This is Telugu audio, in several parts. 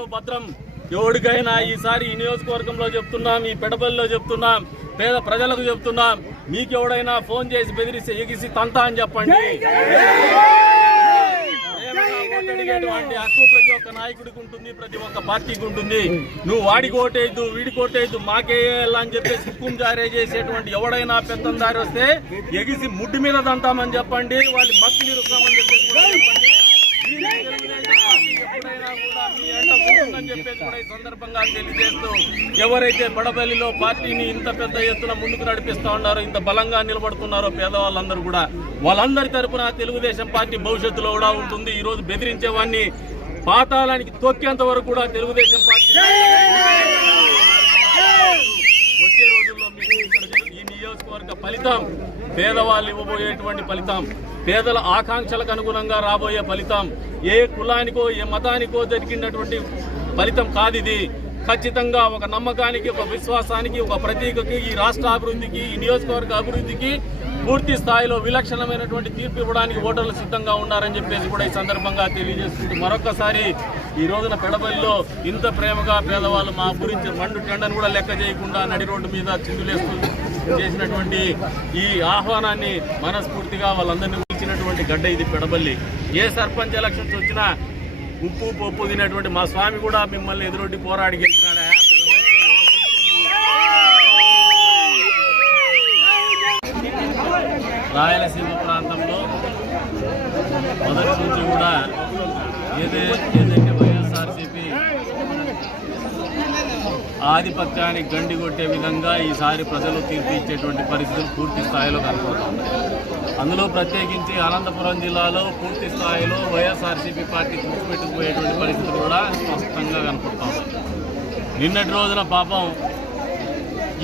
చావు భద్రం. ఎవరికైనా ఈసారి ఈ నియోజకవర్గంలో చెప్తున్నాం, ఈ పెడబల్లో చెప్తున్నాం, పేద ప్రజలకు చెప్తున్నాం, మీకు ఎవడైనా ఫోన్ చేసి బెదిరిస్తే ఎగిసి తంతా అని చెప్పండి. ఓటడిగేటువంటి హక్కు ప్రతి ఒక్క నాయకుడికి ఉంటుంది, ప్రతి ఒక్క పార్టీకి ఉంటుంది. నువ్వు వాడికి ఓటేయద్దు, వీడికి ఓటేయద్దు, మాకేయాలని అని చెప్పేసి హుక్కుం జారీ చేసేటువంటి ఎవడైనా పెత్తందారి వస్తే ఎగిసి ముడ్డి మీద దంతామని చెప్పండి, వాళ్ళు మత్తు నిరుస్తామని చెప్పేసి కూడా చెప్పండి. ఎప్పుడైనా కూడా మీ అంట ఉంటుందని చెప్పేసి కూడా ఈ సందర్భంగా తెలియజేస్తూ, ఎవరైతే పెడబల్లిలో పార్టీని ఇంత పెద్ద ఎత్తున ముందుకు నడిపిస్తా ఉన్నారో, ఇంత బలంగా నిలబడుతున్నారో పేదవాళ్ళందరూ కూడా, వాళ్ళందరి తరఫున తెలుగుదేశం పార్టీ భవిష్యత్తులో కూడా ఉంటుంది. ఈ రోజు బెదిరించే వాడిని పాతాళానికి తొక్కేంత వరకు కూడా తెలుగుదేశం పార్టీ వచ్చే రోజుల్లో మీకు ఈ నియోజకవర్గ ఫలితం పేదవాళ్ళు ఇవ్వబోయేటువంటి ఫలితం, పేదల ఆకాంక్షలకు అనుగుణంగా రాబోయే ఫలితం, ఏ కులానికో ఏ మతానికో దొరికినటువంటి ఫలితం కాదు ఇది. ఖచ్చితంగా ఒక నమ్మకానికి, ఒక విశ్వాసానికి, ఒక ప్రతీకకి, ఈ రాష్ట్ర అభివృద్ధికి, ఈ నియోజకవర్గ అభివృద్ధికి పూర్తి స్థాయిలో విలక్షణమైనటువంటి తీర్పు ఇవ్వడానికి ఓటర్లు సిద్ధంగా ఉన్నారని చెప్పేసి కూడా ఈ సందర్భంగా తెలియజేస్తుంది. మరొకసారి ఈ రోజున పెడబల్లిలో ఇంత ప్రేమగా పేదవాళ్ళు మా గురించి మండు టెండను కూడా లెక్క చేయకుండా నడి రోడ్డు మీద చిందులేస్తూ చేసినటువంటి ఈ ఆహ్వానాన్ని మనస్ఫూర్తిగా వాళ్ళందరినీ ఇచ్చినటువంటి గడ్డ ఇది పెడబల్లి. ఏ సర్పంచ్ ఎలక్షన్స్ వచ్చినా ఉప్పు పప్పు తినేటువంటి మా స్వామి కూడా మిమ్మల్ని ఎదురొడ్డి పోరాడి గెలిచినాడు. రాయలసీమ ప్రాంతంలో మొదటి నుంచి కూడా ఏదైతే వైఎస్ఆర్సీపీ ఆధిపత్యానికి గండి కొట్టే విధంగా ఈసారి ప్రజలు తీర్పు ఇచ్చేటువంటి పరిస్థితులు పూర్తి స్థాయిలో కనపడుతున్నాయి. అందులో ప్రత్యేకించి అనంతపురం జిల్లాలో పూర్తి స్థాయిలో వైఎస్ఆర్సీపీ పార్టీ తుడిచిపెట్టుకుపోయేటువంటి పరిస్థితులు కూడా స్పష్టంగా కనపడుతున్నాయి. నిన్నటి రోజున పాపం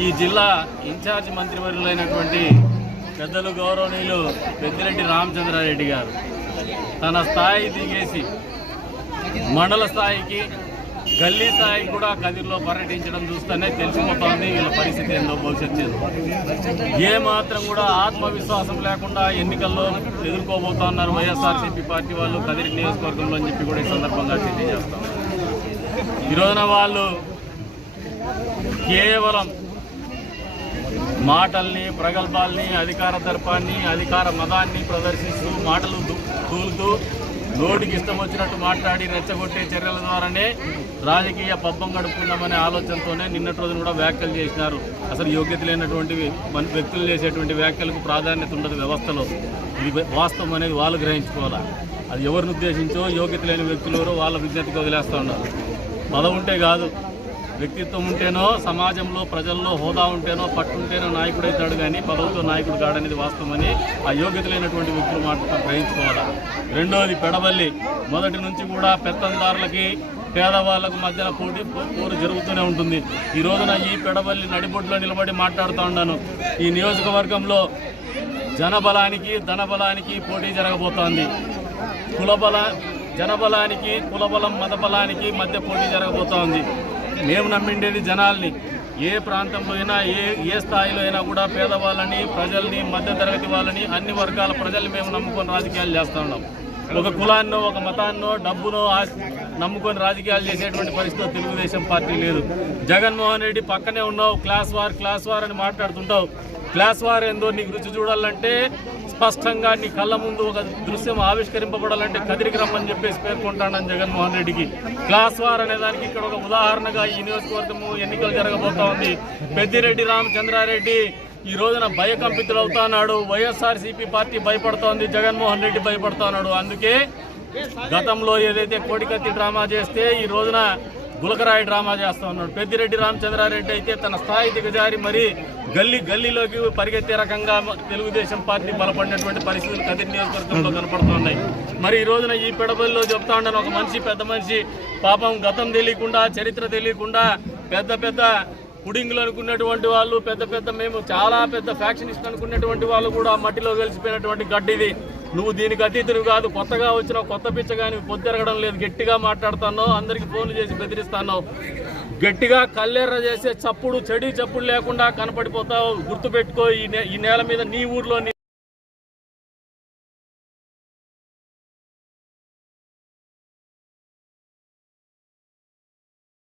ఈ జిల్లా ఇన్ఛార్జి మంత్రివర్యులైనటువంటి పెద్దలు గౌరవనీయులు పెద్దిరెడ్డి రామచంద్రారెడ్డి గారు తన స్థాయి దిగేసి మండల స్థాయికి, గల్లీ స్థాయికి కూడా కదిరిలో పర్యటించడం చూస్తేనే తెలిసిపోతోంది వీళ్ళ పరిస్థితి ఏందో, భవిష్యత్తు ఏందో. ఏమాత్రం కూడా ఆత్మవిశ్వాసం లేకుండా ఎన్నికల్లో ఎదుర్కోబోతున్నారు వైఎస్ఆర్సీపీ పార్టీ వాళ్ళు కదిరి నియోజకవర్గంలో అని చెప్పి కూడా ఈ సందర్భంగా తెలియజేస్తాం. ఈరోజున వాళ్ళు కేవలం మాటల్ని, ప్రగల్భాల్ని, అధికార దర్పాన్ని, అధికార మదాన్ని ప్రదర్శిస్తూ, మాటలు తూలుతూ, నోటికి ఇష్టం వచ్చినట్టు మాట్లాడి రెచ్చగొట్టే చర్యల ద్వారానే రాజకీయ పబ్బం గడుపుకుందామనే ఆలోచనతోనే నిన్నటి రోజున కూడా వ్యాఖ్యలు చేసినారు. అసలు యోగ్యత లేనటువంటి వ్యక్తులు చేసేటువంటి వ్యాఖ్యలకు ప్రాధాన్యత ఉండదు వ్యవస్థలో. ఇది వాస్తవం అనేది వాళ్ళు గ్రహించుకోవాలా. అది ఎవరిని ఉద్దేశించో యోగ్యత లేని వ్యక్తులు ఎవరో వాళ్ళ విజ్ఞతకి వదిలేస్తూ ఉన్నారు. పదవి ఉంటే కాదు, వ్యక్తిత్వం ఉంటేనో, సమాజంలో ప్రజల్లో హోదా ఉంటేనో, పట్టుంటేనో నాయకుడు అవుతాడు, కానీ పదవితో నాయకుడు కాడనేది వాస్తవమని ఆ యోగ్యత లేనటువంటి వ్యక్తులు మాత్రం గ్రహించుకోవాలి. రెండోది పెడబల్లి మొదటి నుంచి కూడా పెత్తందారులకి, పేదవాళ్లకు మధ్యన పోరు జరుగుతూనే ఉంటుంది. ఈ రోజున ఈ పెడబల్లి నడిబొడ్లో నిలబడి మాట్లాడుతూ ఉన్నాను. ఈ నియోజకవర్గంలో జనబలానికి, ధనబలానికి పోటీ జరగబోతోంది. జనబలానికి, కులబలం, మతబలానికి మధ్య పోటీ జరగబోతోంది. మేము నమ్మిండేది జనాల్ని. ఏ ప్రాంతంలో అయినా, ఏ స్థాయిలో అయినా కూడా పేదవాళ్ళని, ప్రజల్ని, మధ్యతరగతి వాళ్ళని, అన్ని వర్గాల ప్రజల్ని మేము నమ్ముకొని రాజకీయాలు చేస్తూ ఉన్నాం. ఒక కులాన్నో, ఒక మతాన్నో, డబ్బునో నమ్ముకొని రాజకీయాలు చేసేటువంటి పరిస్థితిలో తెలుగుదేశం పార్టీ లేదు. జగన్మోహన్ రెడ్డి పక్కనే ఉన్నావు, క్లాస్ వార్ అని మాట్లాడుతుంటావు. క్లాస్ వార్ ఏందో నీకు రుచి చూడాలంటే స్పష్టంగా నీ కళ్ళ ముందు ఒక దృశ్యం ఆవిష్కరింపబడాలంటే కదిరికి రమ్మని చెప్పేసి పేర్కొంటానని జగన్మోహన్ రెడ్డికి. క్లాస్ వార్ అనే దానికి ఇక్కడ ఒక ఉదాహరణగా ఈ నియోజకవర్గము ఎన్నికలు జరగబోతా ఉంది. పెద్దిరెడ్డి రామచంద్రారెడ్డి ఈ రోజున భయకంపితులు అవుతున్నాడు. వైఎస్ఆర్సీపీ పార్టీ భయపడుతోంది, జగన్మోహన్ రెడ్డి భయపడుతున్నాడు. అందుకే గతంలో ఏదైతే కోడికత్తి డ్రామా చేస్తే ఈ రోజున గులకరాయి డ్రామా చేస్తూ ఉన్నాడు. పెద్దిరెడ్డి రామచంద్రారెడ్డి అయితే తన స్థాయి దిగజారి మరి గల్లీలోకి పరిగెత్తే రకంగా తెలుగుదేశం పార్టీ బలపడినటువంటి పరిస్థితులు కదిరి నియోజకవర్గంలో కనపడుతున్నాయి. మరి ఈ రోజున ఈ పెడబల్లిలో చెప్తా ఉన్నాను, ఒక మనిషి, పెద్ద మనిషి పాపం గతం తెలియకుండా, చరిత్ర తెలియకుండా, పెద్ద పుడింగులు అనుకున్నటువంటి వాళ్ళు, మేము చాలా పెద్ద ఫ్యాక్షనిస్ట్ అనుకున్నటువంటి వాళ్ళు కూడా మట్టిలో కలిసిపోయినటువంటి గడ్డిది. నువ్వు దీనికి అతీతులు కాదు, కొత్తగా వచ్చిన కొత్త పిచ్చ కానీ పొద్దురగడం లేదు. గట్టిగా మాట్లాడుతున్నావు, అందరికి ఫోన్లు చేసి బెదిరిస్తున్నావు. గట్టిగా కల్లెర్ర చేసే చప్పుడు, చెడు చప్పుడు లేకుండా కనపడిపోతావు. గుర్తుపెట్టుకో, ఈ నేల మీద నీ ఊర్లో